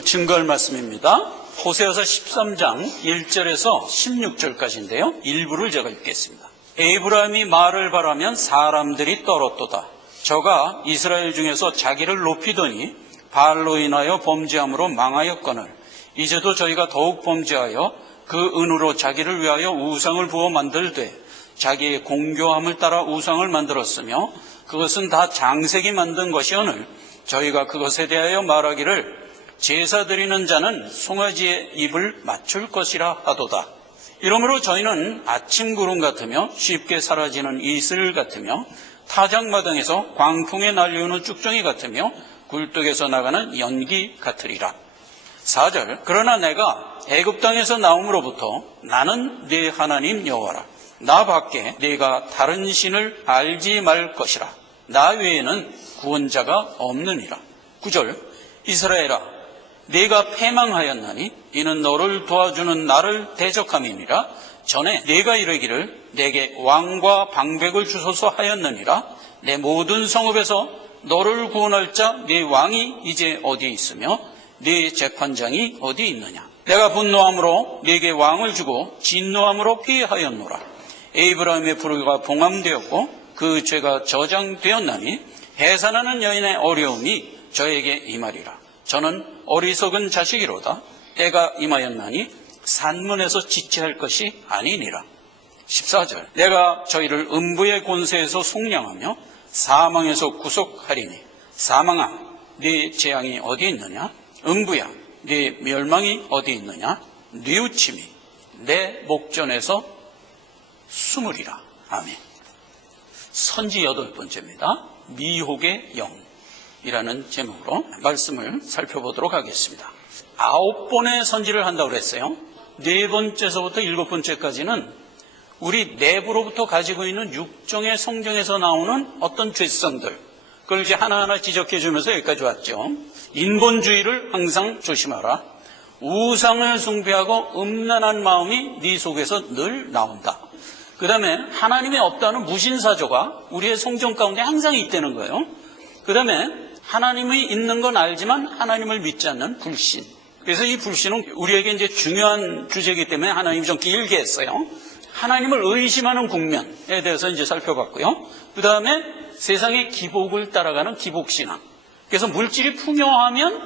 증거할 말씀입니다. 호세아서 13장 1절에서 16절까지인데요. 일부를 제가 읽겠습니다. 에브라임이 말을 바라면 사람들이 떨었도다. 저가 이스라엘 중에서 자기를 높이더니 바알로 인하여 범죄함으로 망하였거늘 이제도 저희가 더욱 범죄하여 그 은으로 자기를 위하여 우상을 부어 만들되 자기의 공교함을 따라 우상을 만들었으며 그것은 다 장색이 만든 것이오늘 저희가 그것에 대하여 말하기를 제사 드리는 자는 송아지의 입을 맞출 것이라 하도다. 이러므로 저희는 아침 구름 같으며 쉽게 사라지는 이슬 같으며 타작마당에서 광풍에 날리우는 쭉정이 같으며 굴뚝에서 나가는 연기 같으리라. 4절 그러나 내가 애굽 땅에서 나옴으로부터 나는 네 하나님 여호와라. 나 밖에 네가 다른 신을 알지 말 것이라. 나 외에는 구원자가 없느니라. 9절 이스라엘아 네가 패망하였나니 이는 너를 도와주는 나를 대적함이니라. 전에 네가 이르기를 내게 왕과 방백을 주소서 하였느니라. 내 모든 성읍에서 너를 구원할 자 네 왕이 이제 어디 있으며 네 재판장이 어디 있느냐. 내가 분노함으로 네게 왕을 주고 진노함으로 피하였노라. 에브라임의 불의가 봉함되었고 그 죄가 저장되었나니 해산하는 여인의 어려움이 저에게 임하리라. 저는 어리석은 자식이로다. 때가 임하였나니 산문에서 지체할 것이 아니니라. 14절 내가 저희를 음부의 권세에서 속량하며 사망에서 구속하리니 사망아 네 재앙이 어디 있느냐. 음부야 네 멸망이 어디 있느냐. 뉘우침이 내 목전에서 숨으리라. 아멘. 선지 8번째입니다. 미혹의 영이라는 제목으로 말씀을 살펴보도록 하겠습니다. 9번의 선지를 한다고 그랬어요. 4번째서부터 7번째까지는 우리 내부로부터 가지고 있는 6종의 성경에서 나오는 어떤 죄성들, 그걸 이제 하나하나 지적해 주면서 여기까지 왔죠. 인본주의를 항상 조심하라. 우상을 숭배하고 음란한 마음이 네 속에서 늘 나온다. 그 다음에 하나님이 없다는 무신사조가 우리의 성경 가운데 항상 있다는 거예요. 그 다음에 하나님이 있는 건 알지만 하나님을 믿지 않는 불신. 그래서 이 불신은 우리에게 이제 중요한 주제이기 때문에 하나님이 좀 길게 했어요. 하나님을 의심하는 국면에 대해서 이제 살펴봤고요. 그 다음에 세상의 기복을 따라가는 기복신앙. 그래서 물질이 풍요하면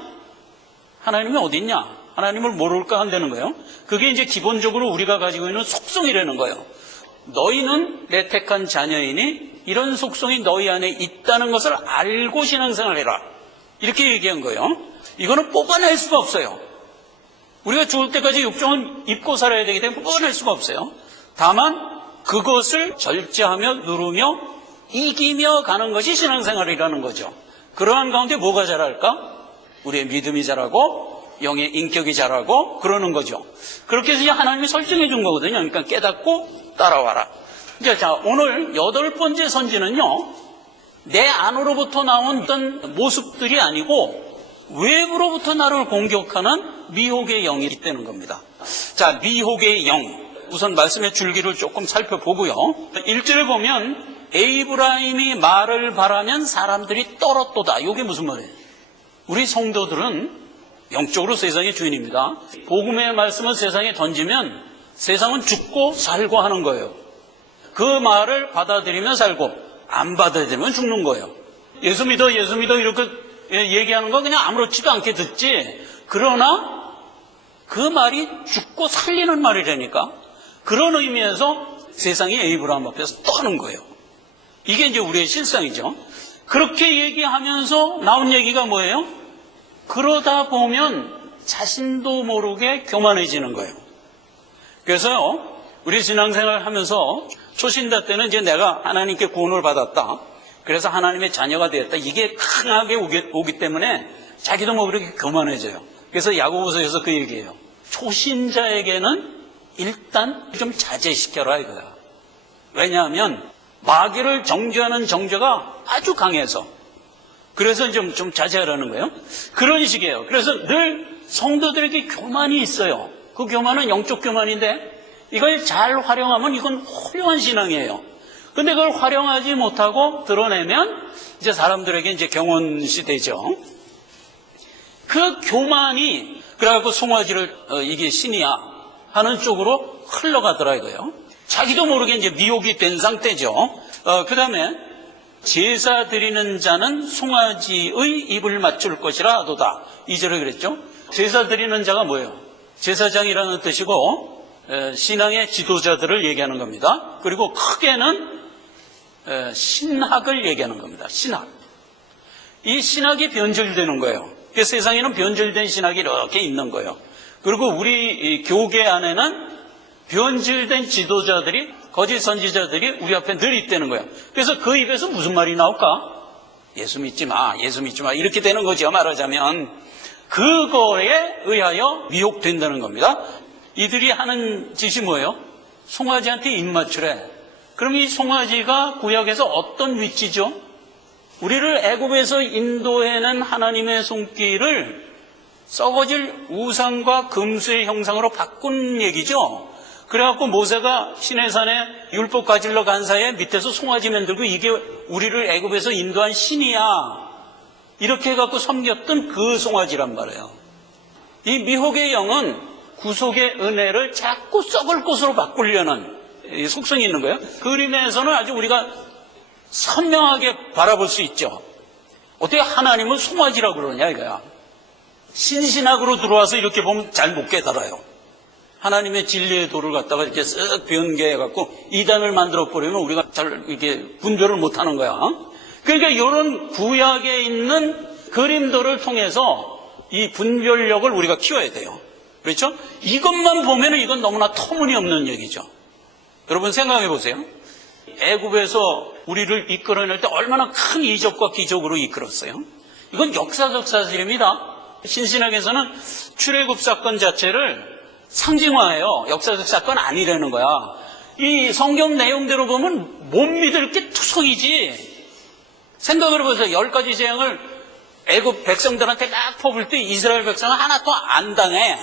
하나님이 어디 있냐? 하나님을 모를까 한다는 거예요. 그게 이제 기본적으로 우리가 가지고 있는 속성이라는 거예요. 너희는 내 택한 자녀이니 이런 속성이 너희 안에 있다는 것을 알고 신앙생활을 해라. 이렇게 얘기한 거예요. 이거는 뽑아낼 수가 없어요. 우리가 죽을 때까지 육종은 입고 살아야 되기 때문에 뽑아낼 수가 없어요. 다만 그것을 절제하며 누르며 이기며 가는 것이 신앙생활이라는 거죠. 그러한 가운데 뭐가 자랄까? 우리의 믿음이 자라고 영의 인격이 자라고 그러는 거죠. 그렇게 해서 하나님이 설정해 준 거거든요. 그러니까 깨닫고 따라와라. 자, 오늘 8번째 선지는요, 내 안으로부터 나온 어떤 모습들이 아니고 외부로부터 나를 공격하는 미혹의 영이 있다는 겁니다. 자, 미혹의 영. 우선 말씀의 줄기를 조금 살펴보고요. 1절에 보면 에브라임이 말을 바라면 사람들이 떨었도다. 이게 무슨 말이에요? 우리 성도들은 영적으로 세상의 주인입니다. 복음의 말씀을 세상에 던지면 세상은 죽고 살고 하는 거예요. 그 말을 받아들이면 살고 안 받아들이면 죽는 거예요. 예수 믿어 이렇게 얘기하는 거 그냥 아무렇지도 않게 듣지. 그러나 그 말이 죽고 살리는 말이라니까. 그런 의미에서 세상이 에브라임 앞에서 떠는 거예요. 이게 이제 우리의 실상이죠. 그렇게 얘기하면서 나온 얘기가 뭐예요? 그러다 보면 자신도 모르게 교만해지는 거예요. 그래서 우리 신앙생활 하면서 초신자 때는 이제 내가 하나님께 구원을 받았다. 그래서 하나님의 자녀가 되었다. 이게 강하게 오기 때문에 자기도 모르게 교만해져요. 그래서 야고보서에서 그 얘기예요. 초신자에게는 일단 좀 자제시켜라 이거야. 왜냐하면 마귀를 정죄하는 정죄가 아주 강해서. 그래서 좀 자제하라는 거예요. 그런 식이에요. 그래서 늘 성도들에게 교만이 있어요. 그 교만은 영적 교만인데 이걸 잘 활용하면 이건 훌륭한 신앙이에요. 근데 그걸 활용하지 못하고 드러내면 이제 사람들에게 이제 경원시 되죠. 그 교만이 그래갖고 송아지를 이게 신이야 하는 쪽으로 흘러가더라 이거예요. 자기도 모르게 이제 미혹이 된 상태죠. 그 다음에 제사 드리는 자는 송아지의 입을 맞출 것이라 하도다. 2절에 그랬죠. 제사 드리는 자가 뭐예요? 제사장이라는 뜻이고 신앙의 지도자들을 얘기하는 겁니다. 그리고 크게는 신학을 얘기하는 겁니다. 신학. 이 신학이 변질되는 거예요. 세상에는 변질된 신학이 이렇게 있는 거예요. 그리고 우리 교계 안에는 변질된 지도자들이, 거짓 선지자들이 우리 앞에 늘 있다는 거예요. 그래서 그 입에서 무슨 말이 나올까? 예수 믿지 마, 예수 믿지 마. 이렇게 되는 거죠, 말하자면. 그거에 의하여 미혹된다는 겁니다. 이들이 하는 짓이 뭐예요? 송아지한테 입 맞추래. 그럼 이 송아지가 구약에서 어떤 위치죠? 우리를 애굽에서 인도해낸 하나님의 손길을 썩어질 우상과 금수의 형상으로 바꾼 얘기죠. 그래갖고 모세가 시내산에 율법 가지러 간 사이에 밑에서 송아지 만들고 이게 우리를 애굽에서 인도한 신이야. 이렇게 해갖고 섬겼던 그 송아지란 말이에요. 이 미혹의 영은 구속의 은혜를 자꾸 썩을 것으로 바꾸려는 속성이 있는 거예요. 그림에서는 아주 우리가 선명하게 바라볼 수 있죠. 어떻게 하나님은 송아지라고 그러냐 이거야. 신신학으로 들어와서 이렇게 보면 잘 못 깨달아요. 하나님의 진리의 도를 갖다가 이렇게 쓱 변개해갖고 이단을 만들어버리면 우리가 잘 이렇게 분별을 못하는 거야. 그러니까 이런 구약에 있는 그림들을 통해서 이 분별력을 우리가 키워야 돼요. 그렇죠? 이것만 보면은 이건 너무나 터무니없는 얘기죠. 여러분 생각해 보세요. 애굽에서 우리를 이끌어낼 때 얼마나 큰 이적과 기적으로 이끌었어요. 이건 역사적 사실입니다. 신신학에서는 출애굽 사건 자체를 상징화해요. 역사적 사건 아니라는 거야. 이 성경 내용대로 보면 못 믿을 게 투성이지. 생각을 해보세요. 10가지 재앙을 애굽 백성들한테 딱 퍼볼 때 이스라엘 백성은 하나도 안 당해.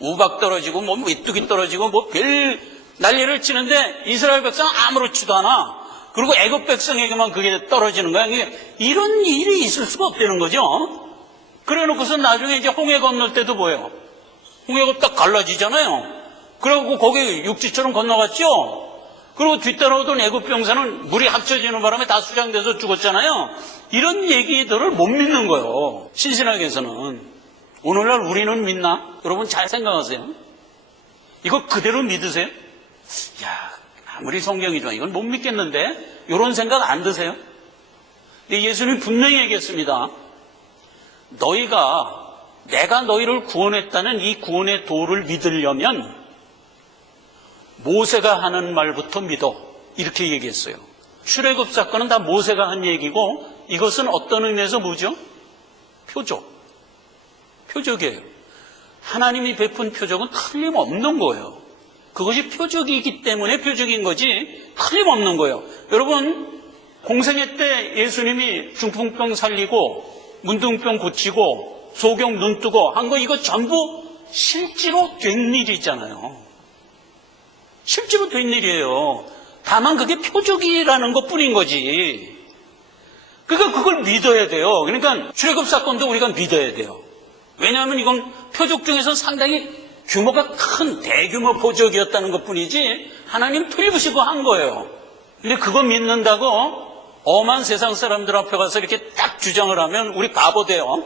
우박 떨어지고 뭐 메뚜기 떨어지고 뭐 별 난리를 치는데 이스라엘 백성은 아무렇지도 않아. 그리고 애굽 백성에게만 그게 떨어지는 거야. 이런 일이 있을 수가 없다는 거죠. 그래 놓고서 나중에 이제 홍해 건널 때도 뭐예요? 홍해가 딱 갈라지잖아요. 그래갖고 거기 육지처럼 건너갔죠. 그리고 뒤따라오던 애굽 병사는 물이 합쳐지는 바람에 다 수장돼서 죽었잖아요. 이런 얘기들을 못 믿는 거예요. 신신학에서는. 오늘날 우리는 믿나? 여러분 잘 생각하세요. 이거 그대로 믿으세요? 야, 아무리 성경이지만 이건 못 믿겠는데? 이런 생각 안 드세요? 근데 예수님 분명히 얘기했습니다. 내가 너희를 구원했다는 이 구원의 도를 믿으려면 모세가 하는 말부터 믿어. 이렇게 얘기했어요. 출애굽 사건은 다 모세가 한 얘기고 이것은 어떤 의미에서 뭐죠? 표적이에요. 하나님이 베푼 표적은 틀림없는 거예요. 그것이 표적이기 때문에 표적인 거지 틀림없는 거예요. 여러분 공생애 때 예수님이 중풍병 살리고 문둥병 고치고 소경 눈 뜨고 한 거 이거 전부 실제로 된 일이잖아요. 실제로 된 일이에요. 다만 그게 표적이라는 것뿐인 거지. 그러니까 그걸 믿어야 돼요. 그러니까 출애굽 사건도 우리가 믿어야 돼요. 왜냐하면 이건 표적 중에서 상당히 규모가 큰 대규모 표적이었다는 것뿐이지 하나님 틀리시고 한 거예요. 근데 그거 믿는다고 엄한 세상 사람들 앞에 가서 이렇게 딱 주장을 하면 우리 바보 돼요.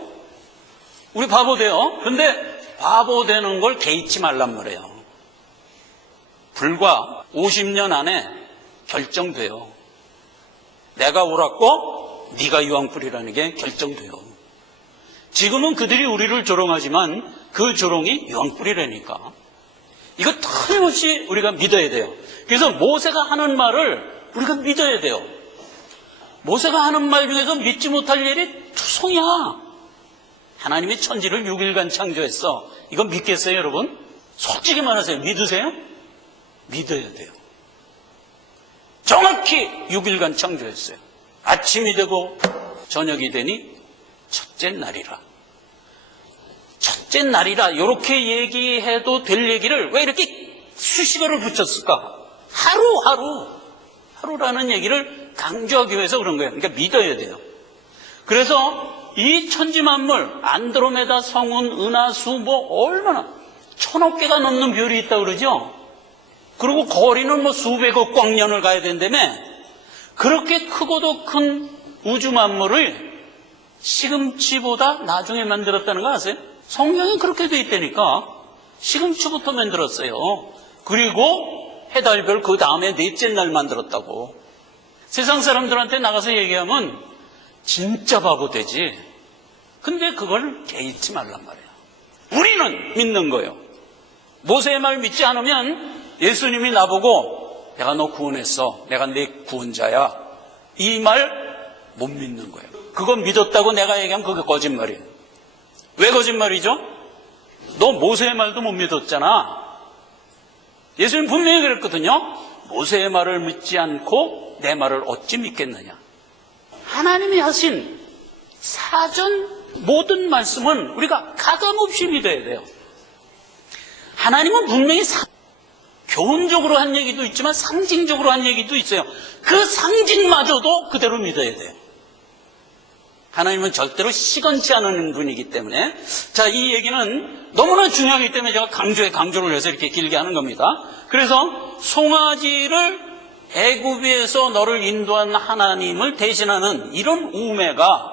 우리 바보 돼요. 근데 바보 되는 걸 개의치 말란 말이에요. 불과 50년 안에 결정돼요. 내가 옳았고 네가 유황불이라는 게 결정돼요. 지금은 그들이 우리를 조롱하지만 그 조롱이 유황불이라니까. 이거 틀림없이 우리가 믿어야 돼요. 그래서 모세가 하는 말을 우리가 믿어야 돼요. 모세가 하는 말 중에서 믿지 못할 일이 투성이야. 하나님이 천지를 6일간 창조했어. 이거 믿겠어요, 여러분? 솔직히 말하세요. 믿으세요? 믿어야 돼요. 정확히 6일간 창조했어요. 아침이 되고 저녁이 되니 첫째 날이라. 첫째 날이라 이렇게 얘기해도 될 얘기를 왜 이렇게 수식어를 붙였을까? 하루라는 얘기를 강조하기 위해서 그런 거예요. 그러니까 믿어야 돼요. 그래서 이 천지만물, 안드로메다 성운, 은하수 얼마나 1000억 개가 넘는 별이 있다고 그러죠. 그리고 거리는 수백억 광년을 가야 된다며. 그렇게 크고도 큰 우주 만물을 시금치보다 나중에 만들었다는 거 아세요? 성경에 그렇게 돼 있다니까. 시금치부터 만들었어요. 그리고 해달별 그 다음에 넷째 날 만들었다고. 세상 사람들한테 나가서 얘기하면 진짜 바보 되지. 근데 그걸 개의치 말란 말이야. 우리는 믿는 거예요. 모세의 말 믿지 않으면 예수님이 나보고 내가 너 구원했어, 내가 내 구원자야, 이 말 못 믿는 거예요. 그거 믿었다고 내가 얘기하면 그게 거짓말이에요. 왜 거짓말이죠? 너 모세의 말도 못 믿었잖아. 예수님 분명히 그랬거든요. 모세의 말을 믿지 않고 내 말을 어찌 믿겠느냐. 하나님이 하신 사전 모든 말씀은 우리가 가감없이 믿어야 돼요. 하나님은 분명히 교훈적으로 한 얘기도 있지만 상징적으로 한 얘기도 있어요. 그 상징마저도 그대로 믿어야 돼요. 하나님은 절대로 시건치 않은 분이기 때문에. 자, 이 얘기는 너무나 중요하기 때문에 제가 강조를 해서 이렇게 길게 하는 겁니다. 그래서 송아지를 애굽에서 너를 인도한 하나님을 대신하는 이런 우매가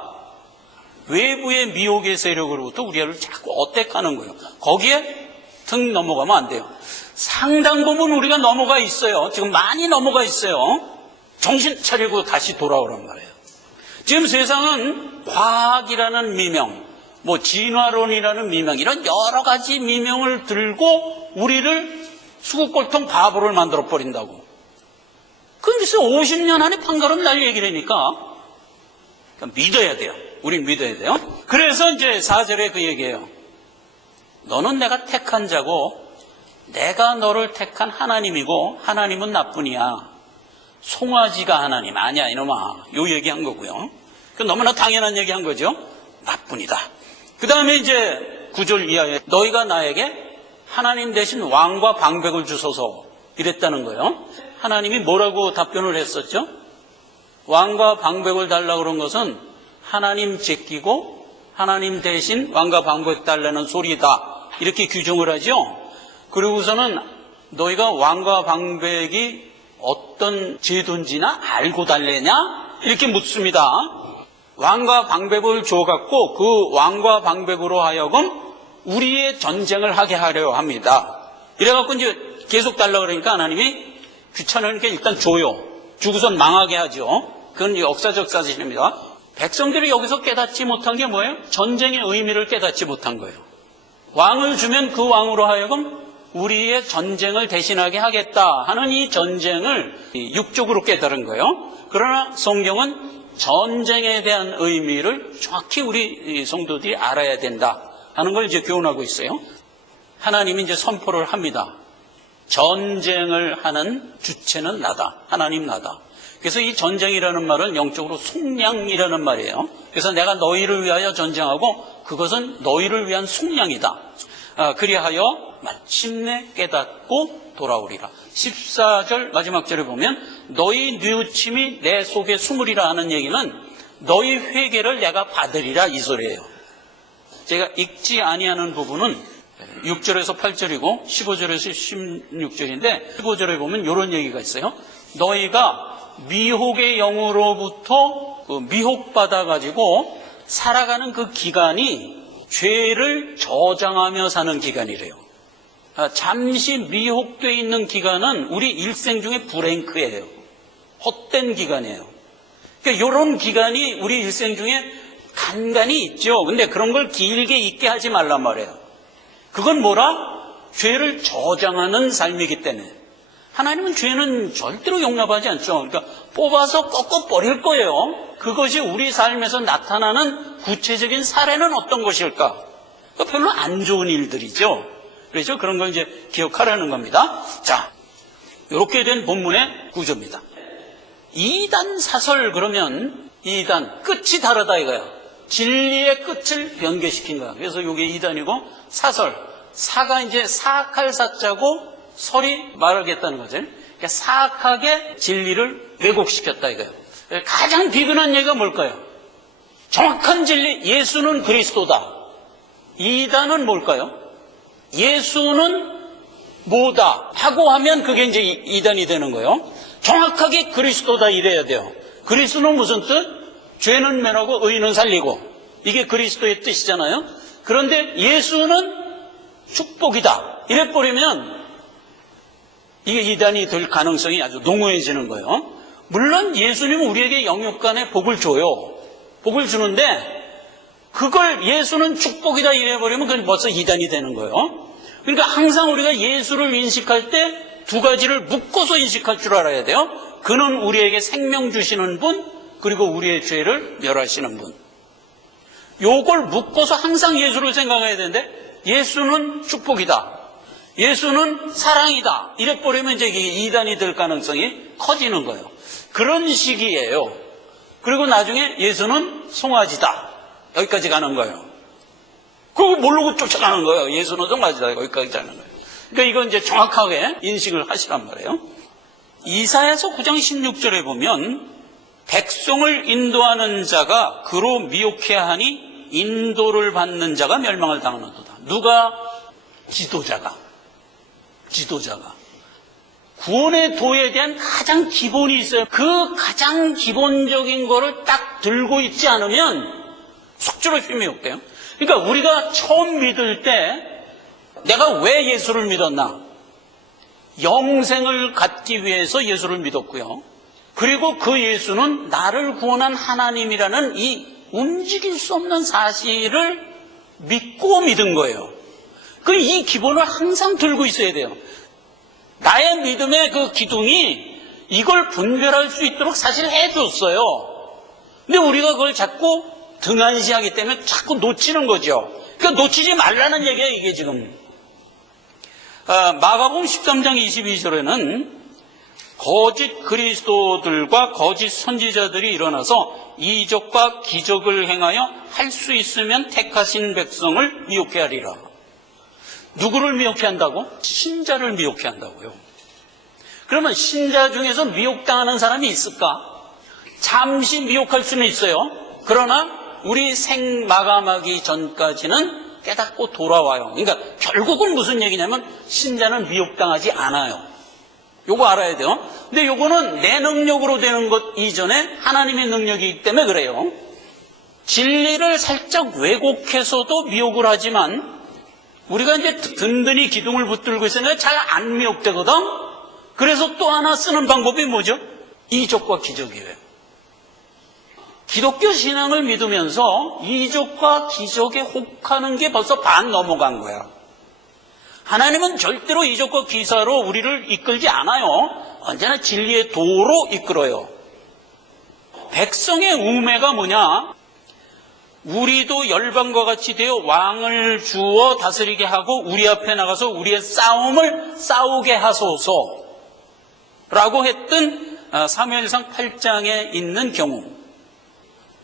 외부의 미혹의 세력으로부터 우리를 자꾸 어택하는 거예요. 거기에 등 넘어가면 안 돼요. 상당 부분 우리가 넘어가 있어요. 지금 많이 넘어가 있어요. 정신 차리고 다시 돌아오란 말이에요. 지금 세상은 과학이라는 미명, 진화론이라는 미명, 이런 여러 가지 미명을 들고 우리를 수국골통 바보를 만들어 버린다고. 그런데 50년 안에 판가름 날 얘기라니까. 믿어야 돼요. 우린 믿어야 돼요. 그래서 이제 4절에 그 얘기예요. 너는 내가 택한 자고 내가 너를 택한 하나님이고 하나님은 나뿐이야. 송아지가 하나님 아니야 이놈아. 요 얘기한 거고요. 그 너무나 당연한 얘기한 거죠. 나뿐이다. 그 다음에 이제 9절 이하에 너희가 나에게 하나님 대신 왕과 방백을 주소서 이랬다는 거예요. 하나님이 뭐라고 답변을 했었죠? 왕과 방백을 달라고 그런 것은 하나님 제끼고 하나님 대신 왕과 방백 달라는 소리다. 이렇게 규정을 하죠. 그리고서는 너희가 왕과 방백이 어떤 제도인지나 알고 달래냐? 이렇게 묻습니다. 왕과 방백을 줘갖고 그 왕과 방백으로 하여금 우리의 전쟁을 하게 하려 합니다. 이래갖고 이제 계속 달라고 그러니까 하나님이 귀찮으니까 일단 줘요. 주고선 망하게 하죠. 그건 역사적 사실입니다. 백성들이 여기서 깨닫지 못한 게 뭐예요? 전쟁의 의미를 깨닫지 못한 거예요. 왕을 주면 그 왕으로 하여금 우리의 전쟁을 대신하게 하겠다 하는 이 전쟁을 육적으로 깨달은 거예요. 그러나 성경은 전쟁에 대한 의미를 정확히 우리 성도들이 알아야 된다 하는 걸 이제 교훈하고 있어요. 하나님이 이제 선포를 합니다. 전쟁을 하는 주체는 나다. 하나님 나다. 그래서 이 전쟁이라는 말은 영적으로 속량이라는 말이에요. 그래서 내가 너희를 위하여 전쟁하고 그것은 너희를 위한 속량이다. 그리하여 마침내 깨닫고 돌아오리라. 14절 마지막 절에 보면 너희 뉘우침이 내 속에 숨으리라 하는 얘기는 너희 회개를 내가 받으리라 이 소리예요. 제가 읽지 아니하는 부분은 6절에서 8절이고 15절에서 16절인데 15절에 보면 이런 얘기가 있어요. 너희가 미혹의 영으로부터 미혹받아 가지고 살아가는 그 기간이 죄를 저장하며 사는 기간이래요. 잠시 미혹되어 있는 기간은 우리 일생 중에 브레이크예요. 헛된 기간이에요. 그러니까 이런 기간이 우리 일생 중에 간간히 있죠. 근데 그런 걸 길게 있게 하지 말란 말이에요. 그건 뭐라? 죄를 저장하는 삶이기 때문에. 하나님은 죄는 절대로 용납하지 않죠. 그러니까 뽑아서 꺾어 버릴 거예요. 그것이 우리 삶에서 나타나는 구체적인 사례는 어떤 것일까? 별로 안 좋은 일들이죠. 그래서 그런 걸 이제 기억하라는 겁니다. 자, 이렇게 된 본문의 구조입니다. 2단 사설 그러면 2단 끝이 다르다 이거야. 진리의 끝을 변개시킨 거야. 그래서 이게 2단이고 사설, 사가 이제 사악할 사자고 설이 말하겠다는 거죠. 그러니까 사악하게 진리를 왜곡시켰다 이거예요. 가장 비근한 얘기가 뭘까요? 정확한 진리, 예수는 그리스도다. 이단은 뭘까요? 예수는 뭐다 하고 하면 그게 이제 이단이 되는 거예요. 정확하게 그리스도다 이래야 돼요. 그리스도는 무슨 뜻? 죄는 면하고 의는 살리고. 이게 그리스도의 뜻이잖아요. 그런데 예수는 축복이다 이래버리면 이게 이단이 될 가능성이 아주 농후해지는 거예요. 물론 예수님은 우리에게 영육간에 복을 줘요. 복을 주는데 그걸 예수는 축복이다 이래버리면 그건 벌써 이단이 되는 거예요. 그러니까 항상 우리가 예수를 인식할 때 두 가지를 묶어서 인식할 줄 알아야 돼요. 그는 우리에게 생명 주시는 분, 그리고 우리의 죄를 멸하시는 분. 요걸 묶어서 항상 예수를 생각해야 되는데 예수는 축복이다. 예수는 사랑이다. 이래버리면 이제 이단이 될 가능성이 커지는 거예요. 그런 식이에요. 그리고 나중에 예수는 송아지다. 여기까지 가는 거예요. 그거 모르고 쫓아가는 거예요. 예수는 송아지다. 여기까지 가는 거예요. 그러니까 이건 이제 정확하게 인식을 하시란 말이에요. 이사야서 9장 16절에 보면 백성을 인도하는 자가 그로 미혹해야 하니 인도를 받는 자가 멸망을 당하는도다. 누가? 지도자가. 구원의 도에 대한 가장 기본이 있어요. 그 가장 기본적인 거를 딱 들고 있지 않으면 속절없이 미혹돼요. 그러니까 우리가 처음 믿을 때 내가 왜 예수를 믿었나? 영생을 갖기 위해서 예수를 믿었고요. 그리고 그 예수는 나를 구원한 하나님이라는 이 움직일 수 없는 사실을 믿고 믿은 거예요. 이 기본을 항상 들고 있어야 돼요. 나의 믿음의 그 기둥이 이걸 분별할 수 있도록 사실 해줬어요. 근데 우리가 그걸 자꾸 등한시하기 때문에 자꾸 놓치는 거죠. 그러니까 놓치지 말라는 얘기예요, 이게 지금. 마가복음 13장 22절에는 거짓 그리스도들과 거짓 선지자들이 일어나서 이적과 기적을 행하여 할 수 있으면 택하신 백성을 미혹해 하리라. 누구를 미혹해 한다고? 신자를 미혹해 한다고요. 그러면 신자 중에서 미혹당하는 사람이 있을까? 잠시 미혹할 수는 있어요. 그러나 우리 생 마감하기 전까지는 깨닫고 돌아와요. 그러니까 결국은 무슨 얘기냐면 신자는 미혹당하지 않아요. 요거 알아야 돼요. 근데 요거는 내 능력으로 되는 것 이전에 하나님의 능력이기 때문에 그래요. 진리를 살짝 왜곡해서도 미혹을 하지만 우리가 이제 든든히 기둥을 붙들고 있으니까 잘 안 미혹되거든. 그래서 또 하나 쓰는 방법이 뭐죠? 이적과 기적이에요. 기독교 신앙을 믿으면서 이적과 기적에 혹하는 게 벌써 반 넘어간 거야. 하나님은 절대로 이적과 기사로 우리를 이끌지 않아요. 언제나 진리의 도로 이끌어요. 백성의 우매가 뭐냐? 우리도 열방과 같이 되어 왕을 주어 다스리게 하고 우리 앞에 나가서 우리의 싸움을 싸우게 하소서 라고 했던 사무엘상 8장에 있는 경우,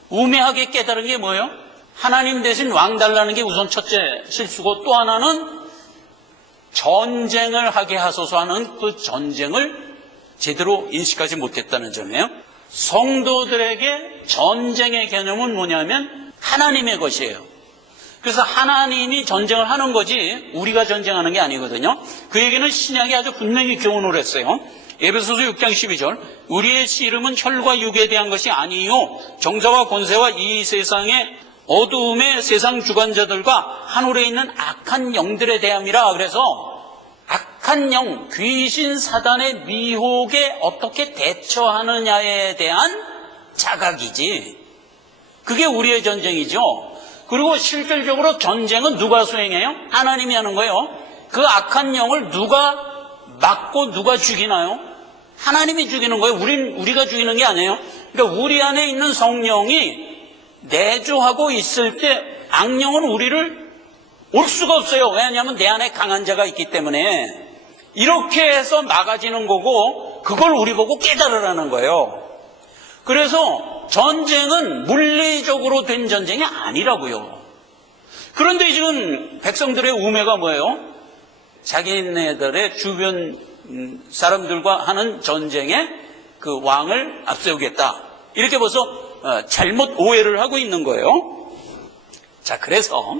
우매하게 깨달은 게 뭐예요? 하나님 대신 왕 달라는 게 우선 첫째 실수고, 또 하나는 전쟁을 하게 하소서 하는 그 전쟁을 제대로 인식하지 못했다는 점이에요. 성도들에게 전쟁의 개념은 뭐냐면 하나님의 것이에요. 그래서 하나님이 전쟁을 하는 거지 우리가 전쟁하는 게 아니거든요. 그 얘기는 신약이 아주 분명히 교훈을 했어요. 에베소서 6장 12절, 우리의 씨름은 혈과 육에 대한 것이 아니요 정사와 권세와 이 세상의 어두움의 세상 주관자들과 하늘에 있는 악한 영들에 대함이라. 그래서 악한 영, 귀신, 사단의 미혹에 어떻게 대처하느냐에 대한 자각이지, 그게 우리의 전쟁이죠. 그리고 실질적으로 전쟁은 누가 수행해요? 하나님이 하는 거예요. 그 악한 영을 누가 막고 누가 죽이나요? 하나님이 죽이는 거예요. 우리가 죽이는 게 아니에요. 그러니까 우리 안에 있는 성령이 내주하고 있을 때 악령은 우리를 올 수가 없어요. 왜냐하면 내 안에 강한 자가 있기 때문에. 이렇게 해서 막아지는 거고, 그걸 우리 보고 깨달으라는 거예요. 그래서 전쟁은 물리적으로 된 전쟁이 아니라고요. 그런데 지금 백성들의 우매가 뭐예요? 자기네들의 주변 사람들과 하는 전쟁에 그 왕을 앞세우겠다. 이렇게 벌써 잘못 오해를 하고 있는 거예요. 자, 그래서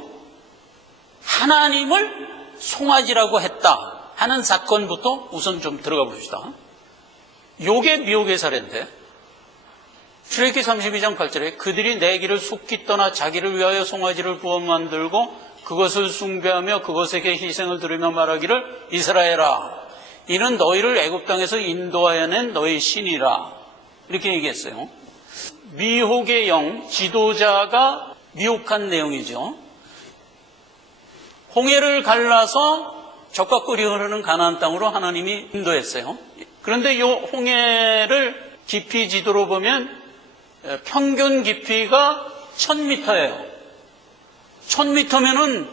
하나님을 송아지라고 했다 하는 사건부터 우선 좀 들어가 봅시다. 요게 미혹의 사례인데, 출애굽기 32장 8절에 그들이 내 길을 속기 떠나 자기를 위하여 송아지를 부어 만들고 그것을 숭배하며 그것에게 희생을 드리며 말하기를 이스라엘아, 이는 너희를 애굽 땅에서 인도하여 낸 너희 신이라, 이렇게 얘기했어요. 미혹의 영, 지도자가 미혹한 내용이죠. 홍해를 갈라서 적과 꿀이 흐르는 가나안 땅으로 하나님이 인도했어요. 그런데 이 홍해를 깊이 지도로 보면 평균 깊이가 1000m예요. 1000m면은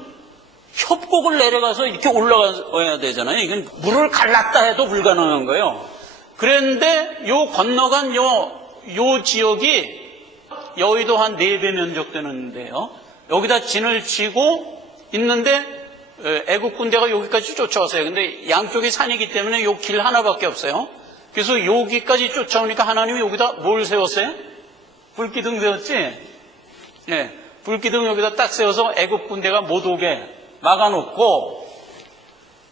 협곡을 내려가서 이렇게 올라가야 되잖아요. 이건 물을 갈랐다 해도 불가능한 거예요. 그런데 요 건너간 요 지역이 여의도 한 4배 면적 되는데요. 여기다 진을 치고 있는데 애국 군대가 여기까지 쫓아왔어요. 근데 양쪽이 산이기 때문에 요 길 하나밖에 없어요. 그래서 여기까지 쫓아오니까 하나님이 여기다 뭘 세웠어요? 불기둥 세웠지? 네, 불기둥 여기다 딱 세워서 애국 군대가 못 오게 막아놓고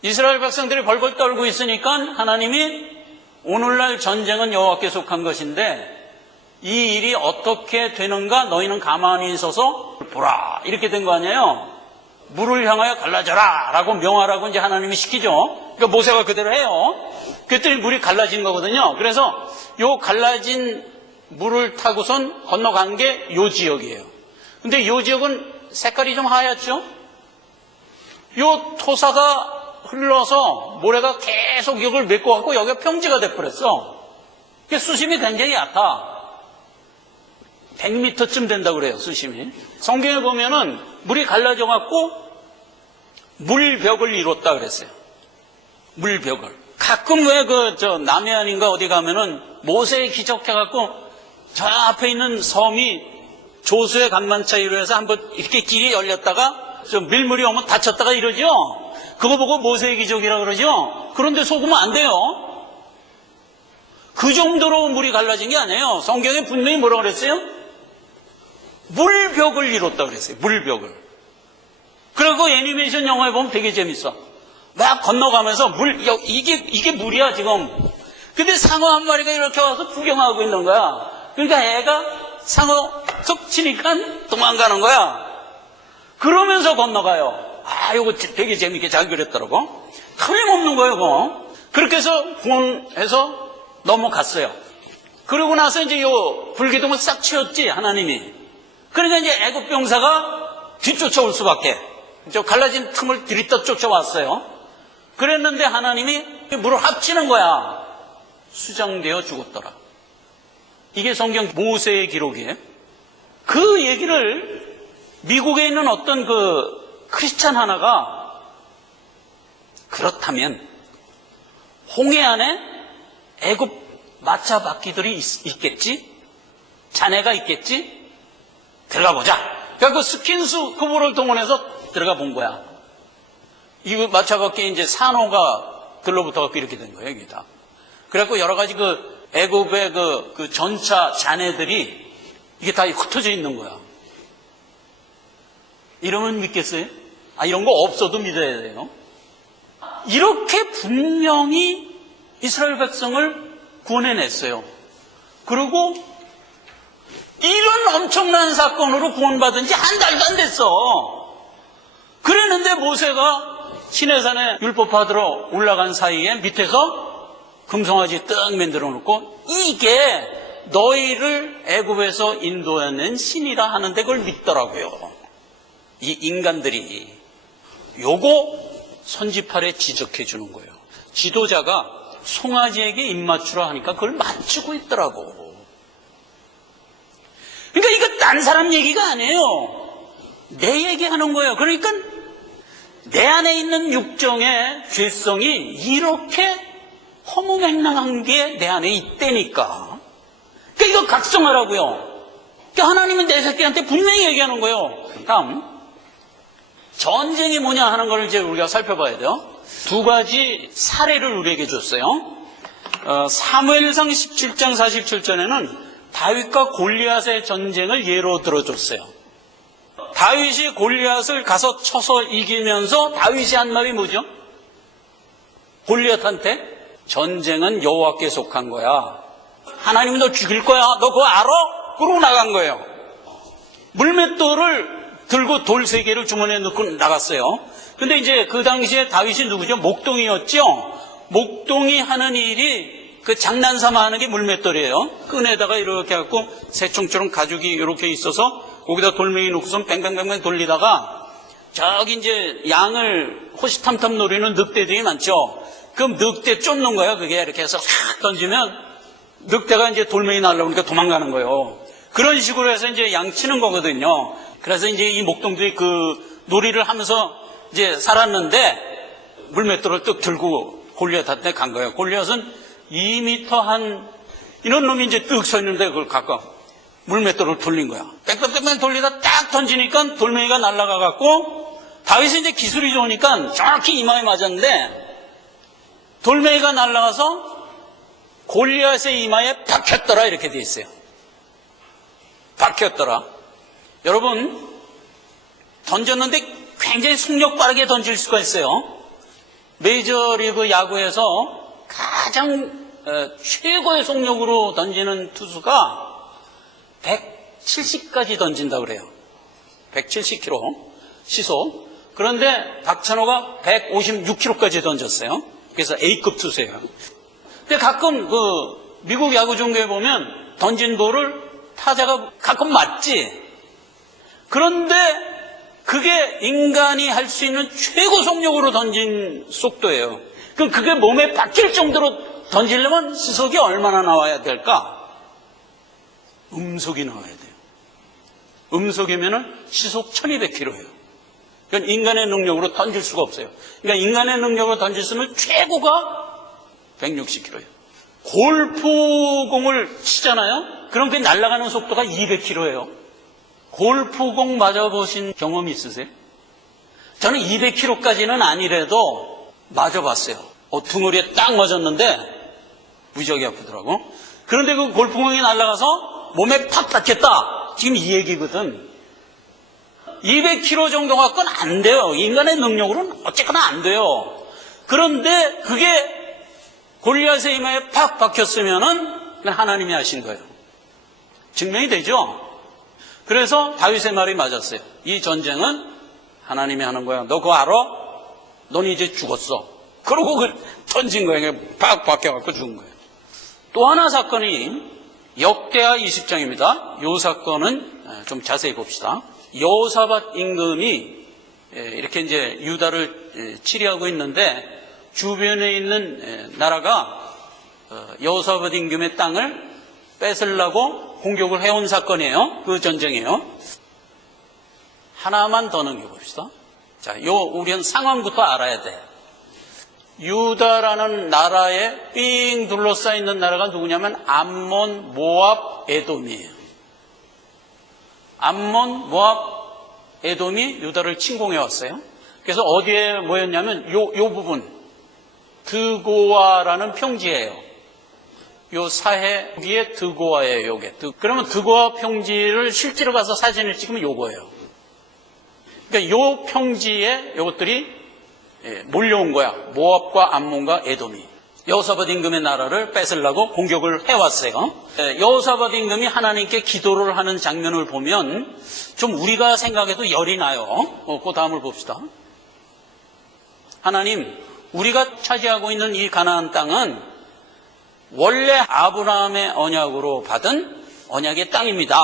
이스라엘 백성들이 벌벌 떨고 있으니까 하나님이 오늘날 전쟁은 여호와께 속한 것인데 이 일이 어떻게 되는가 너희는 가만히 서서 보라, 이렇게 된 거 아니에요. 물을 향하여 갈라져라 라고 명하라고 이제 하나님이 시키죠. 그러니까 모세가 그대로 해요. 그랬더니 물이 갈라진 거거든요. 그래서 요 갈라진 물을 타고선 건너간 게 요 지역이에요. 근데 요 지역은 색깔이 좀 하얗죠. 요 토사가 흘러서 모래가 계속 이걸 메꿔 갖고 여기가 평지가 돼버렸어. 수심이 굉장히 얕아. 100m쯤 된다고 그래요, 수심이. 성경에 보면은 물이 갈라져 갖고 물벽을 이뤘다 그랬어요. 물벽을. 가끔 왜 남해안인가 어디 가면은 모세에 기적해갖고 저 앞에 있는 섬이 조수의 간만차이로 해서 한번 이렇게 길이 열렸다가 좀 밀물이 오면 다쳤다가 이러죠. 그거 보고 모세의 기적이라고 그러죠. 그런데 속으면 안 돼요. 그 정도로 물이 갈라진 게 아니에요. 성경에 분명히 뭐라고 그랬어요? 물벽을 이뤘다 그랬어요. 물벽을. 그리고 애니메이션 영화에 보면 되게 재밌어. 막 건너가면서 이게 물이야 지금. 근데 상어 한 마리가 이렇게 와서 구경하고 있는 거야. 그러니까 애가 상어 툭 치니까 도망가는 거야. 그러면서 건너가요. 이거 되게 재밌게 잘 그렸더라고. 틀림없는 거예요, 그거. 그렇게 해서 구원해서 넘어갔어요. 그러고 나서 이제 요 불기둥을 싹 치웠지, 하나님이. 그러니까 이제 애국 병사가 뒤쫓아올 수밖에. 저 갈라진 틈을 들이떠 쫓아왔어요. 그랬는데 하나님이 물을 합치는 거야. 수장되어 죽었더라. 이게 성경 모세의 기록이에요. 그 얘기를 미국에 있는 어떤 크리스찬 하나가 그렇다면 홍해 안에 애굽 마차 바퀴들이 있겠지? 자네가 있겠지? 들어가 보자. 그러니까 스킨스 쿠버를 동원해서 들어가 본 거야. 이 마차 바퀴에 이제 산호가 들러붙어갖고 이렇게 된 거예요, 이게 다. 그래갖고 여러 가지 애굽의 그 전차 잔해들이 이게 다 흩어져 있는 거야. 이러면 믿겠어요? 이런 거 없어도 믿어야 돼요. 이렇게 분명히 이스라엘 백성을 구원해냈어요. 그리고 이런 엄청난 사건으로 구원받은 지 한 달도 안 됐어. 그랬는데 모세가 시내산에 율법 받으러 올라간 사이에 밑에서 금송아지 떡 만들어 놓고 이게 너희를 애굽에서 인도해낸 신이라 하는데 그걸 믿더라고요. 이 인간들이 요거 선지팔에 지적해 주는 거예요. 지도자가 송아지에게 입맞추라 하니까 그걸 맞추고 있더라고. 그러니까 이거 딴 사람 얘기가 아니에요. 내 얘기하는 거예요. 그러니까 내 안에 있는 육정의 죄성이 이렇게 허무맹랑한 게 내 안에 있다니까. 그러니까 이거 각성하라고요. 그러니까 하나님은 내 새끼한테 분명히 얘기하는 거예요. 다음, 전쟁이 뭐냐 하는 걸 이제 우리가 살펴봐야 돼요. 두 가지 사례를 우리에게 줬어요. 사무엘상 17장 47절에는 다윗과 골리앗의 전쟁을 예로 들어줬어요. 다윗이 골리앗을 가서 쳐서 이기면서 다윗이 한 말이 뭐죠? 골리앗한테 전쟁은 여호와께 속한 거야. 하나님이 너 죽일 거야. 너 그거 알아? 그러고 나간 거예요. 물맷돌을 들고 돌 3개를 주머니에 넣고 나갔어요. 근데 이제 그 당시에 다윗이 누구죠? 목동이었죠? 목동이 하는 일이 그 장난삼아 하는 게 물맷돌이에요. 끈에다가 이렇게 갖고 새총처럼 가죽이 이렇게 있어서 거기다 돌멩이 놓고선 뱅뱅뱅뱅 돌리다가 저기 이제 양을 호시탐탐 노리는 늑대들이 많죠. 그럼 늑대 쫓는 거예요. 그게 이렇게 해서 싹 던지면 늑대가 이제 돌멩이 날라오니까 도망가는 거예요. 그런 식으로 해서 이제 양치는 거거든요. 그래서 이제 이 목동들이 그 놀이를 하면서 이제 살았는데 물맷돌을 뚝 들고 골리앗한테 간 거예요. 골리앗은 2m 한 이런 놈이 이제 뚝 서 있는데 그걸 갖고 물맷돌을 돌린 거야. 빽빽빽 돌리다 딱 던지니까 돌멩이가 날아가 갖고 다윗이 이제 기술이 좋으니까 정확히 이마에 맞았는데 돌멩이가 날아가서 골리앗의 이마에 박혔더라 이렇게 돼 있어요. 박혔더라. 여러분 던졌는데 굉장히 속력 빠르게 던질 수가 있어요. 메이저리그 야구에서 가장 최고의 속력으로 던지는 투수가 170까지 던진다고 그래요. 170km 시속. 그런데 박찬호가 156km까지 던졌어요. 그래서 A급 투수예요. 근데 가끔 그 미국 야구 중계에 보면 던진 볼을 타자가 가끔 맞지. 그런데 그게 인간이 할 수 있는 최고 속력으로 던진 속도예요. 그럼 그게 몸에 박힐 정도로 던지려면 시속이 얼마나 나와야 될까? 음속이 나와야 돼요. 음속이면은 시속 1200km예요. 그건 인간의 능력으로 던질 수가 없어요. 그러니까 인간의 능력으로 던질 수 있는 최고가 160km예요. 골프공을 치잖아요? 그럼 그게 날아가는 속도가 200km예요. 골프공 맞아보신 경험이 있으세요? 저는 200km까지는 아니래도 맞아봤어요. 둥어리에 딱 맞았는데 무지하게 아프더라고. 그런데 그 골프공이 날아가서 몸에 팍 박혔다. 지금 이 얘기거든. 200km 정도 갖고는 안 돼요. 인간의 능력으로는 어쨌거나 안 돼요. 그런데 그게 골리앗의 이마에 팍 박혔으면은 하나님이 하신 거예요. 증명이 되죠? 그래서 다윗의 말이 맞았어요. 이 전쟁은 하나님이 하는 거야. 너 그거 알아? 넌 이제 죽었어. 그러고 던진 거예요. 팍 박혀갖고 죽은 거예요. 또 하나 사건이 역대하 20장입니다. 이 사건은 좀 자세히 봅시다. 여호사밧 임금이 이렇게 이제 유다를 치리하고 있는데 주변에 있는 나라가 여호사밧 임금의 땅을 뺏으려고 공격을 해온 사건이에요. 그 전쟁이에요. 하나만 더 넘겨봅시다. 자, 우리는 상황부터 알아야 돼. 유다라는 나라에 삥 둘러싸여 있는 나라가 누구냐면 암몬, 모압, 에돔이에요. 암몬, 모압, 에돔이 유다를 침공해 왔어요. 그래서 어디에 모였냐면 요 부분 드고아라는 평지예요. 요 사해 위에 드고아예요. 요게. 그러면 드고아 평지를 실제로 가서 사진을 찍으면 요거예요. 그러니까 요 평지에 요것들이 몰려온 거야. 모압과 암몬과 에돔이. 여호사밧 임금의 나라를 뺏으려고 공격을 해왔어요. 여호사밧 임금이 하나님께 기도를 하는 장면을 보면 좀 우리가 생각해도 열이 나요. 그 다음을 봅시다. 하나님, 우리가 차지하고 있는 이 가나안 땅은 원래 아브라함의 언약으로 받은 언약의 땅입니다.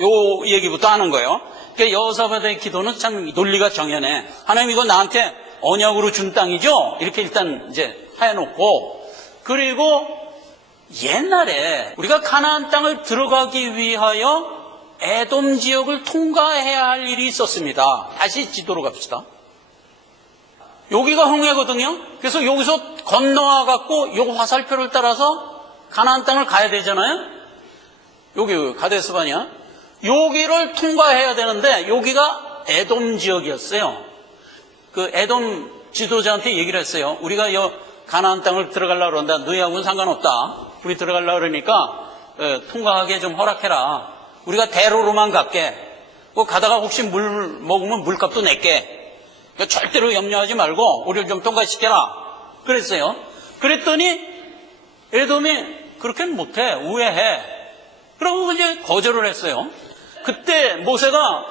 요 얘기부터 하는 거예요. 그러니까 여호사밧의 기도는 참 논리가 정연해. 하나님 이거 나한테 언약으로 준 땅이죠? 이렇게 일단 이제 해놓고, 그리고 옛날에 우리가 가나안 땅을 들어가기 위하여 에돔 지역을 통과해야 할 일이 있었습니다. 다시 지도로 갑시다. 여기가 홍해거든요. 그래서 여기서 건너와 갖고 요 화살표를 따라서 가나안 땅을 가야 되잖아요. 여기 가데스바냐. 여기를 통과해야 되는데 여기가 에돔 지역이었어요. 그 에돔 지도자한테 얘기를 했어요. 우리가 가나안 땅을 들어가려고 그런다. 너희하고는 상관없다. 우리 들어가려고 그러니까 통과하게 좀 허락해라. 우리가 대로로만 갈게. 가다가 혹시 물 먹으면 물값도 낼게. 절대로 염려하지 말고 우리를 좀 통과시켜라. 그랬어요. 그랬더니 에돔이 그렇게는 못해. 우회해. 그러고 이제 거절을 했어요. 그때 모세가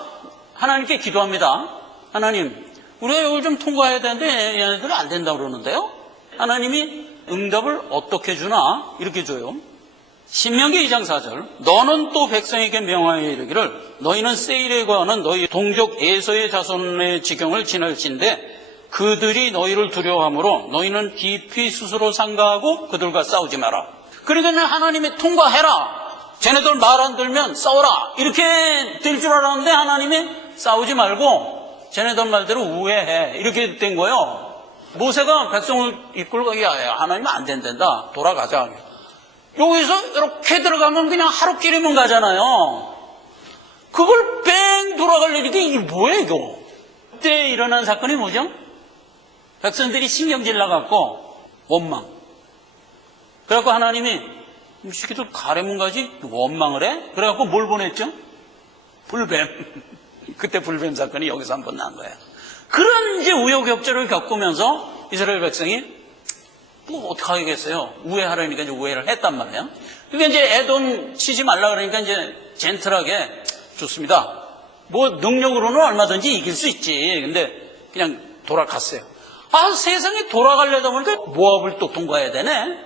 하나님께 기도합니다. 하나님, 우리가 이걸 좀 통과해야 되는데 얘네들은 안 된다고 그러는데요. 하나님이 응답을 어떻게 주나 이렇게 줘요. 신명기 2장 4절 너는 또 백성에게 명하여 이르기를 너희는 세일에 거하는 너희 동족 에서의 자손의 지경을 지날진대 그들이 너희를 두려워하므로 너희는 깊이 스스로 상가하고 그들과 싸우지 마라. 그러니까 하나님이 통과해라. 쟤네들 말 안 들면 싸워라. 이렇게 될 줄 알았는데 하나님이 싸우지 말고 쟤네들 말대로 우회해. 이렇게 된 거예요. 모세가 백성을 이끌고 야 하나님 안 된단다. 돌아가자. 여기서 이렇게 들어가면 그냥 하루끼리면 가잖아요. 그걸 뺑 돌아갈 일이 이게 뭐예요 이거. 그때 일어난 사건이 뭐죠? 백성들이 신경질 나갖고 원망. 그래갖고 하나님이 이 새끼들 가래문 가지 원망을 해? 그래갖고 뭘 보냈죠? 불뱀. 그때 불뱀 사건이 여기서 한번 난 거예요. 그런 이제 우여곡절을 겪으면서 이스라엘 백성이 뭐 어떻게 하겠어요? 우회하려니까 이제 우회를 했단 말이에요. 그러니까 이제 에돔 치지 말라 그러니까 이제 젠틀하게 좋습니다. 뭐 능력으로는 얼마든지 이길 수 있지. 근데 그냥 돌아갔어요. 세상에 돌아가려다 보니까 모압을 또 통과해야 되네.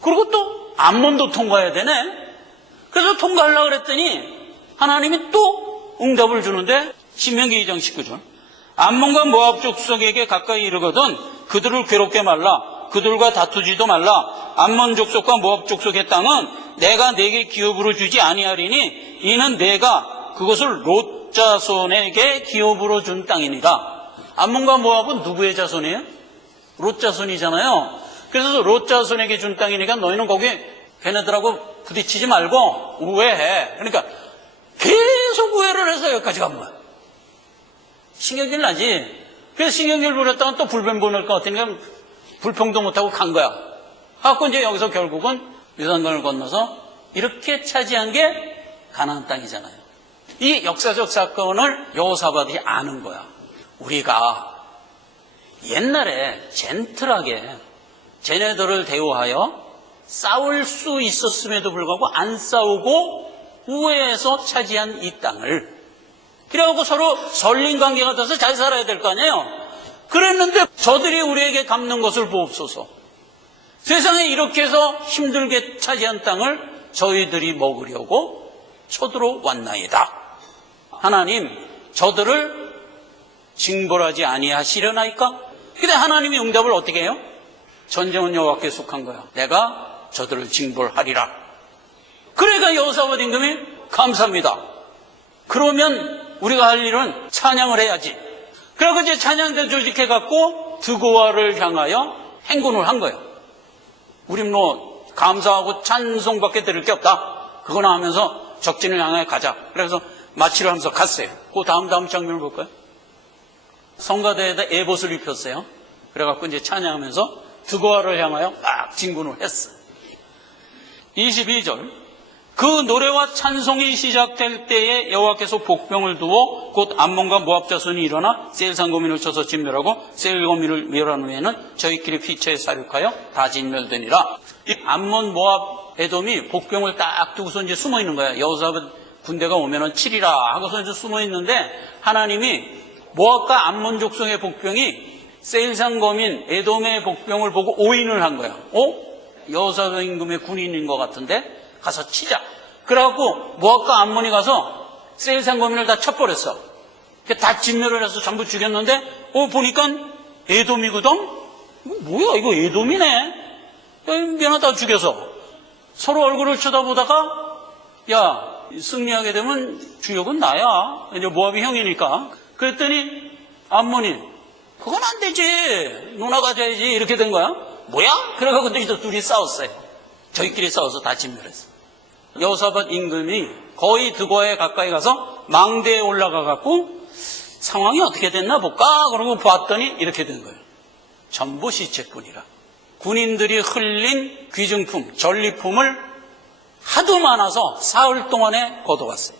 그리고 또 암몬도 통과해야 되네. 그래서 통과하려고 그랬더니 하나님이 또 응답을 주는데 신명기 2장 19절 암몬과 모압 족속에게 가까이 이르거든 그들을 괴롭게 말라. 그들과 다투지도 말라. 암몬 족속과 모압 족속의 땅은 내가 내게 기업으로 주지 아니하리니 이는 내가 그것을 롯 자손에게 기업으로 준 땅이니라. 암몬과 모압은 누구의 자손이에요? 롯 자손이잖아요. 그래서 롯 자손에게 준 땅이니까 너희는 거기 걔네들하고 부딪히지 말고 우회해. 그러니까 계속 우회를 해서 여기까지 간 거야. 신경질 나지. 그래서 신경질 부렸다가 또 불뱀 보낼 것 같으니까 불평도 못하고 간 거야. 하고 이제 여기서 결국은 요단강을 건너서 이렇게 차지한 게 가나안 땅이잖아요. 이 역사적 사건을 여호사밧이 아는 거야. 우리가 옛날에 젠틀하게 쟤네들을 대우하여 싸울 수 있었음에도 불구하고 안 싸우고 우회해서 차지한 이 땅을 그래갖고 서로 설린 관계가 돼서 잘 살아야 될 거 아니에요. 그랬는데 저들이 우리에게 갚는 것을 보옵소서. 세상에 이렇게 해서 힘들게 차지한 땅을 저희들이 먹으려고 쳐들어왔나이다. 하나님 저들을 징벌하지 아니하시려나이까? 근데 하나님이 응답을 어떻게 해요? 전쟁은 여호와께 속한 거야. 내가 저들을 징벌하리라. 그러니까 여호사밧 임금이 감사합니다. 그러면 우리가 할 일은 찬양을 해야지. 그래서 이제 찬양대 조직해갖고 드고아를 향하여 행군을 한 거예요. 우린 뭐 감사하고 찬송밖에 들을 게 없다. 그거나 하면서 적진을 향해 가자. 그래서 마치를 하면서 갔어요. 그 다음 장면을 볼까요? 성가대에다 에봇을 입혔어요. 그래갖고 이제 찬양하면서 드고아를 향하여 막 진군을 했어요. 22절 그 노래와 찬송이 시작될 때에 여호와께서 복병을 두어 곧 암몬과 모압 자손이 일어나 세일산 거민을 쳐서 진멸하고 세일 거민을 멸한 후에는 저희끼리 피처에 사륙하여 다 진멸되니라. 이 암몬 모압 에돔이 복병을 딱 두고서 이제 숨어 있는 거야. 여호사밧 군대가 오면은 치리라 하고서 이제 숨어 있는데 하나님이 모압과 암몬 족속의 복병이 세일산 거민 에돔의 복병을 보고 오인을 한 거야. 여호사밧 임금의 군인인 것 같은데 가서 치자. 그래갖고 모압과 암몬이 가서 세일산 거민을 다 쳐버렸어. 다 진멸을 해서 전부 죽였는데 보니까 에돔이거든. 뭐야 이거 에돔이네. 미안하다 죽여서 서로 얼굴을 쳐다보다가 야 승리하게 되면 주역은 나야. 이제 모압이 형이니까. 그랬더니 암몬이 그건 안 되지. 누나 가져야지. 이렇게 된 거야. 뭐야? 그래갖고 둘이 싸웠어요. 저희끼리 싸워서 다 진멸했어. 여호사밧 임금이 거의 드고아에 가까이 가서 망대에 올라가 갖고 상황이 어떻게 됐나 볼까? 그러고 봤더니 이렇게 된 거예요. 전부 시체뿐이라. 군인들이 흘린 귀중품, 전리품을 하도 많아서 사흘 동안에 걷어갔어요.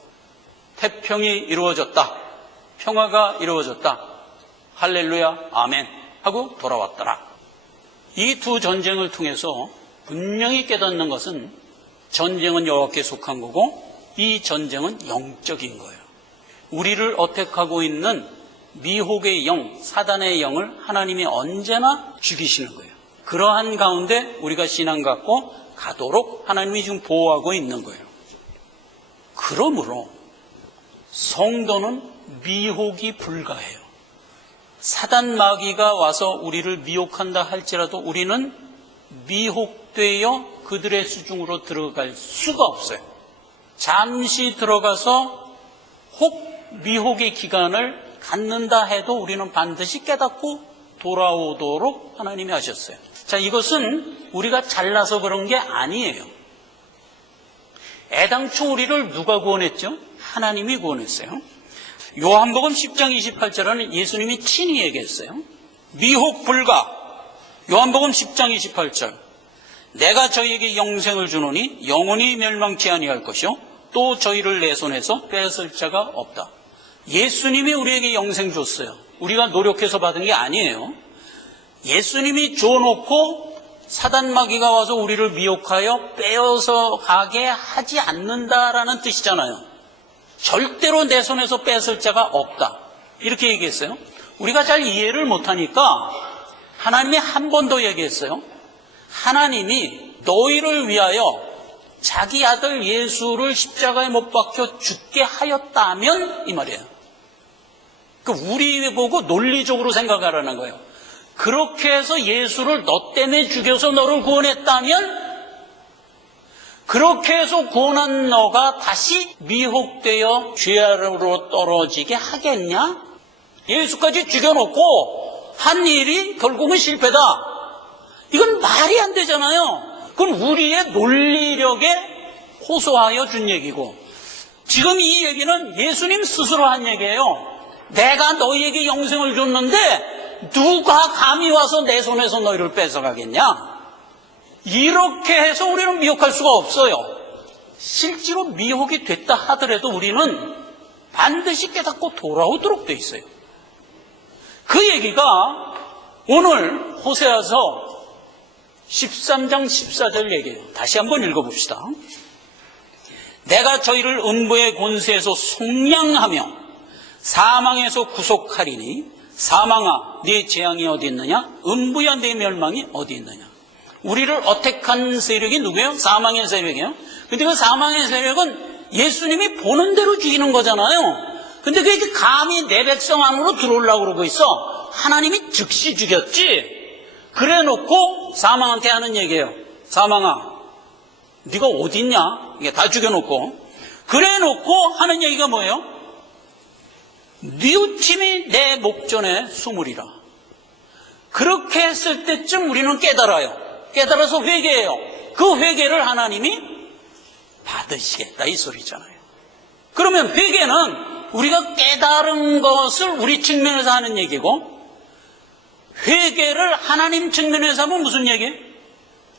태평이 이루어졌다. 평화가 이루어졌다. 할렐루야, 아멘 하고 돌아왔더라. 이 두 전쟁을 통해서 분명히 깨닫는 것은 전쟁은 여호와께 속한 거고 이 전쟁은 영적인 거예요. 우리를 어택하고 있는 미혹의 영, 사단의 영을 하나님이 언제나 죽이시는 거예요. 그러한 가운데 우리가 신앙 갖고 가도록 하나님이 지금 보호하고 있는 거예요. 그러므로 성도는 미혹이 불가해요. 사단 마귀가 와서 우리를 미혹한다 할지라도 우리는 미혹되어 그들의 수중으로 들어갈 수가 없어요. 잠시 들어가서 혹 미혹의 기간을 갖는다 해도 우리는 반드시 깨닫고 돌아오도록 하나님이 하셨어요. 자, 이것은 우리가 잘나서 그런 게 아니에요. 애당초 우리를 누가 구원했죠? 하나님이 구원했어요. 요한복음 10장 28절에는 예수님이 친히 얘기했어요. 미혹 불가. 요한복음 10장 28절. 내가 저희에게 영생을 주노니 영원히 멸망치 아니할 것이요 또 저희를 내 손에서 뺏을 자가 없다. 예수님이 우리에게 영생 줬어요. 우리가 노력해서 받은 게 아니에요. 예수님이 줘놓고 사단 마귀가 와서 우리를 미혹하여 빼어서 가게 하지 않는다라는 뜻이잖아요. 절대로 내 손에서 뺏을 자가 없다. 이렇게 얘기했어요. 우리가 잘 이해를 못하니까 하나님이 한 번 더 얘기했어요. 하나님이 너희를 위하여 자기 아들 예수를 십자가에 못 박혀 죽게 하였다면 이 말이에요. 우리 보고 논리적으로 생각하라는 거예요. 그렇게 해서 예수를 너 때문에 죽여서 너를 구원했다면 그렇게 해서 구원한 너가 다시 미혹되어 죄아래로 떨어지게 하겠냐? 예수까지 죽여놓고 한 일이 결국은 실패다. 이건 말이 안 되잖아요. 그건 우리의 논리력에 호소하여 준 얘기고 지금 이 얘기는 예수님 스스로 한 얘기예요. 내가 너희에게 영생을 줬는데 누가 감히 와서 내 손에서 너희를 뺏어가겠냐? 이렇게 해서 우리는 미혹할 수가 없어요. 실제로 미혹이 됐다 하더라도 우리는 반드시 깨닫고 돌아오도록 돼 있어요. 그 얘기가 오늘 호세아서 13장 14절 얘기예요. 다시 한번 읽어봅시다. 내가 저희를 음부의 권세에서 속량하며 사망에서 구속하리니 사망아 네 재앙이 어디 있느냐? 음부야 네 멸망이 어디 있느냐? 우리를 어택한 세력이 누구예요? 사망의 세력이에요. 근데 그 사망의 세력은 예수님이 보는 대로 죽이는 거잖아요. 근데 그게 감히 내 백성 안으로 들어오려고 그러고 있어. 하나님이 즉시 죽였지. 그래 놓고 사망한테 하는 얘기예요. 사망아 네가 어디 있냐? 이게 다 죽여놓고 그래 놓고 하는 얘기가 뭐예요? 뉘우침이 내 목전에 숨으리라. 그렇게 했을 때쯤 우리는 깨달아요. 깨달아서 회개해요. 그 회개를 하나님이 받으시겠다 이 소리잖아요. 그러면 회개는 우리가 깨달은 것을 우리 측면에서 하는 얘기고 회개를 하나님 측면에서 하면 무슨 얘기예요?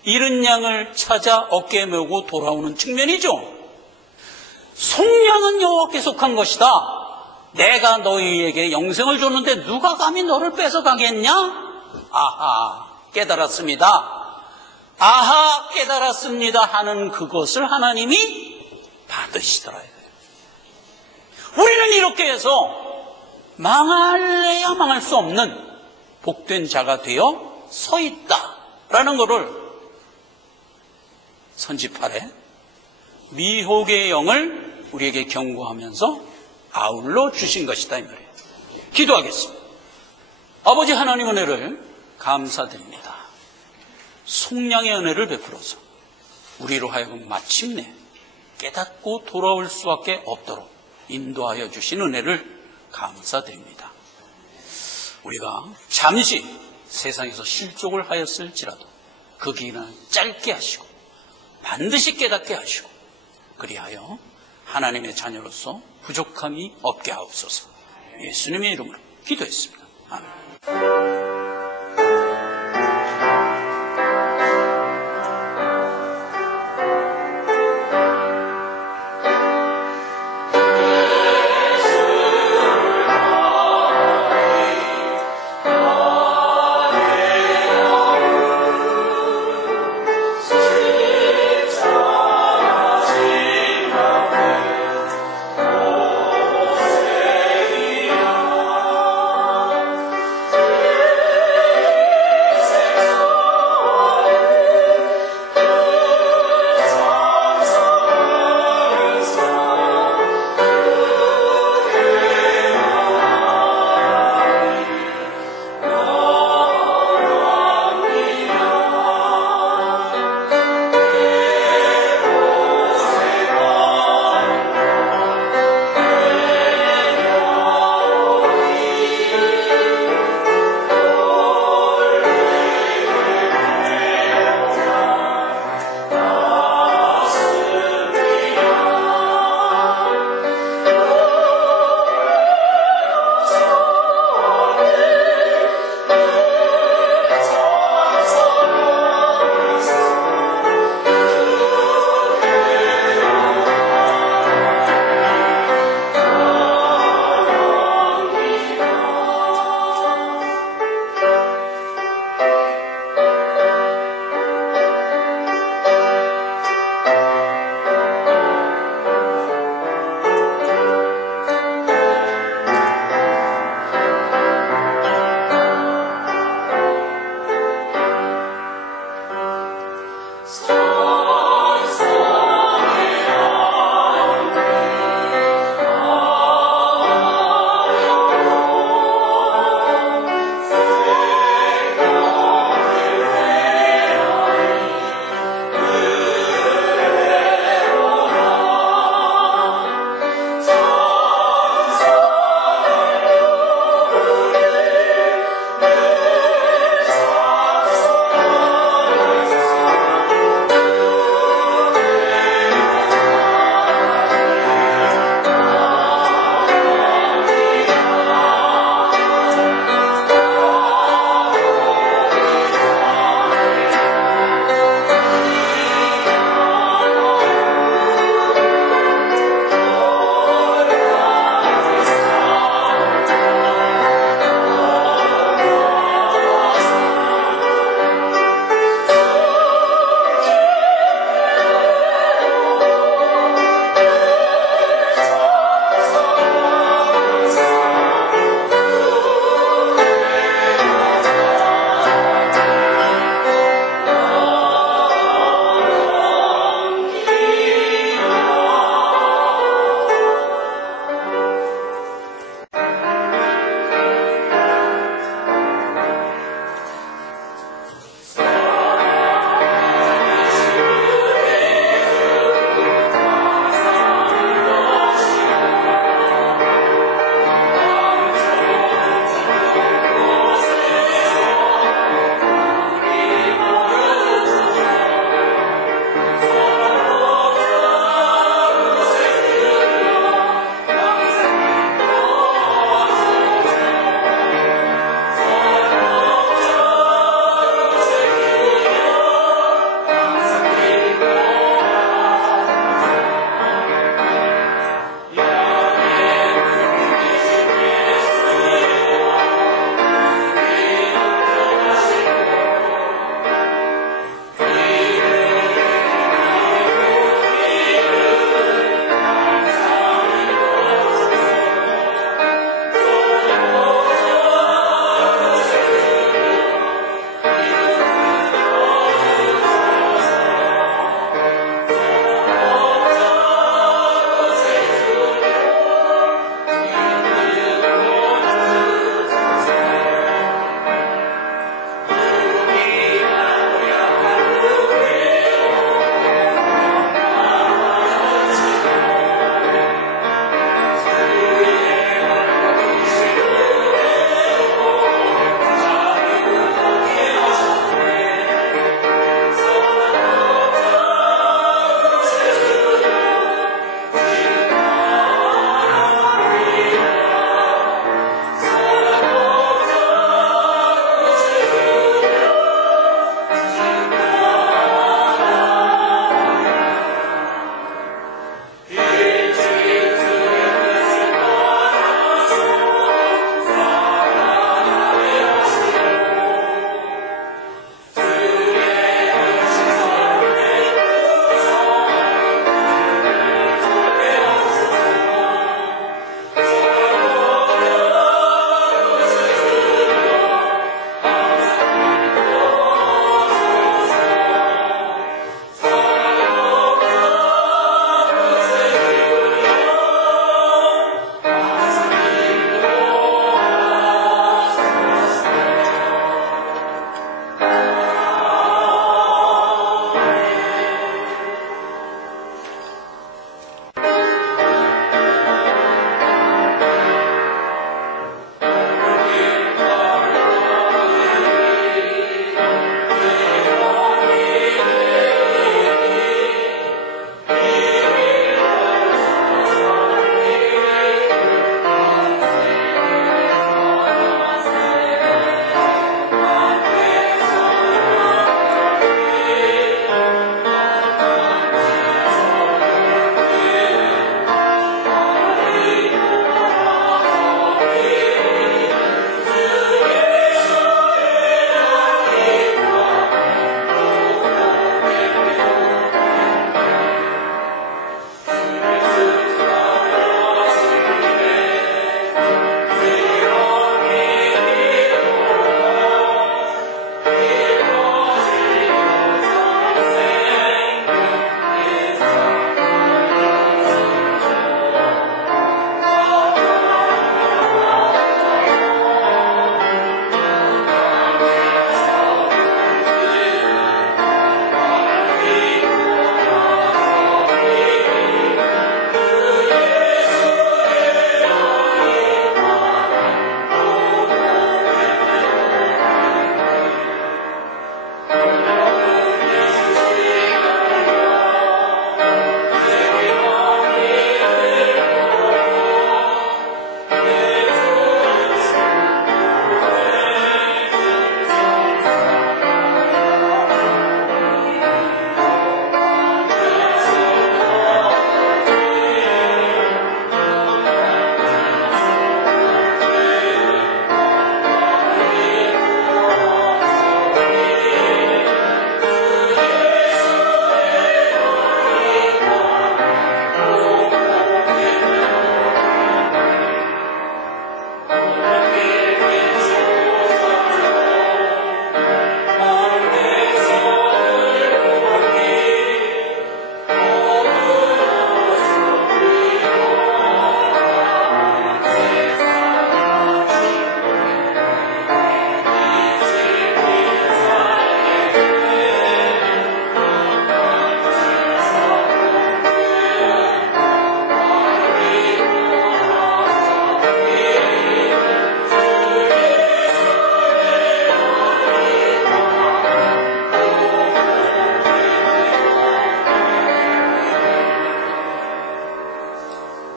잃은 양을 찾아 어깨에 메고 돌아오는 측면이죠. 속량은 여호와께 속한 것이다. 내가 너희에게 영생을 줬는데 누가 감히 너를 뺏어가겠냐? 아하 깨달았습니다. 아하 깨달았습니다 하는 그것을 하나님이 받으시더라. 우리는 이렇게 해서 망할래야 망할 수 없는 복된 자가 되어 서 있다라는 것을 선지팔에 미혹의 영을 우리에게 경고하면서 아울러 주신 것이다 이 말이에요. 기도하겠습니다. 아버지 하나님 은혜를 감사드립니다. 속량의 은혜를 베풀어서 우리로 하여금 마침내 깨닫고 돌아올 수밖에 없도록 인도하여 주신 은혜를 감사드립니다. 우리가 잠시 세상에서 실족을 하였을지라도 그 기간을 짧게 하시고 반드시 깨닫게 하시고 그리하여 하나님의 자녀로서 부족함이 없게 하옵소서. 예수님의 이름으로 기도했습니다. 아멘.